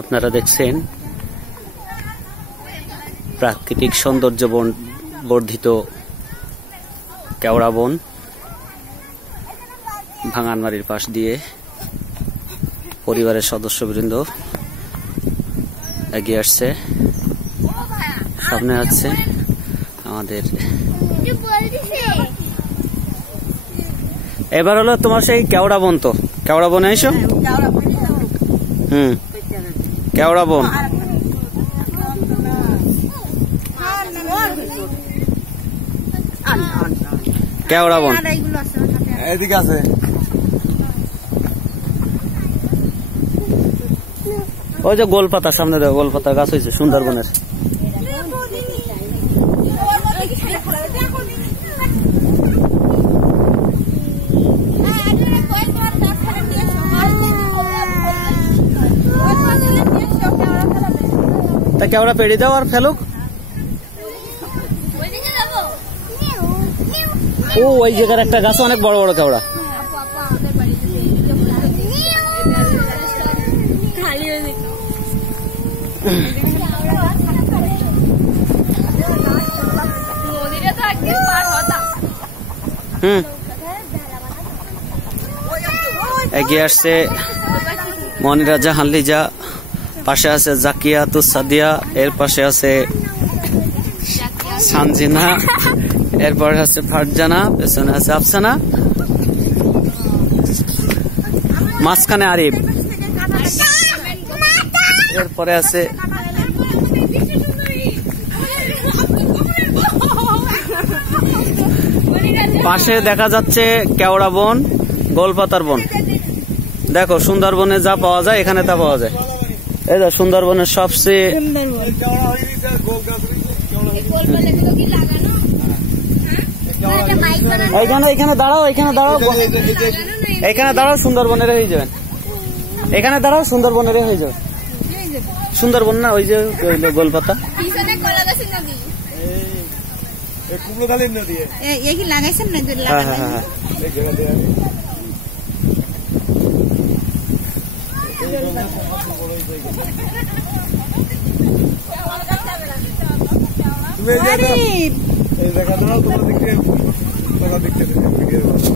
আপনারা দেখছেন প্রাকৃতিক সৌন্দর্য বর্ধিত কেওড়া বন। ভাঙানবাড়ির পাশ দিয়ে পরিবারের সদস্যবৃন্দ এগিয়ে আসছে। সামনে আছে আমাদের, এবার হলো তোমার সেই কেওড়া বন। তো কেওড়া বনে এসো। কেওড়া বন, কেওড়া বন এদিকে আছে। ওই যে গোলপাতা সামনে দেখো, গোলপাতা গাছ হয়েছে সুন্দরবনের। তা কেওড়া পেড়ে দাও আর ফেলুক। ও ওই জায়গার একটা গাছ অনেক বড় বড় কেওড়া। এগিয়ে আসছে মনিরা জাহান লিজা, পাশে আছে জাকিয়া তু সাদিয়া, এর পাশে আছে সানজিনা, এরপরে আছে ফারজানা, পেছনে আছে আফসানা, মাঝখানে আরিফ, এরপরে আছে পাশে দেখা যাচ্ছে কেওড়া বন, গোলপাতার বন। দেখো সুন্দরবনে যা পাওয়া যায় এখানে তা পাওয়া যায়। এই যে সুন্দরবনের সবচেয়ে এখানে দাঁড়াও, এখানে দাঁড়াও, এখানে দাঁড়াও, সুন্দরবনের হয়ে যাবেন। এখানে দাঁড়াও, সুন্দরবনের হয়ে যাবে। সুন্দরবন না ওই যে গোলপাতা। দেখা দাও তোমার দিকে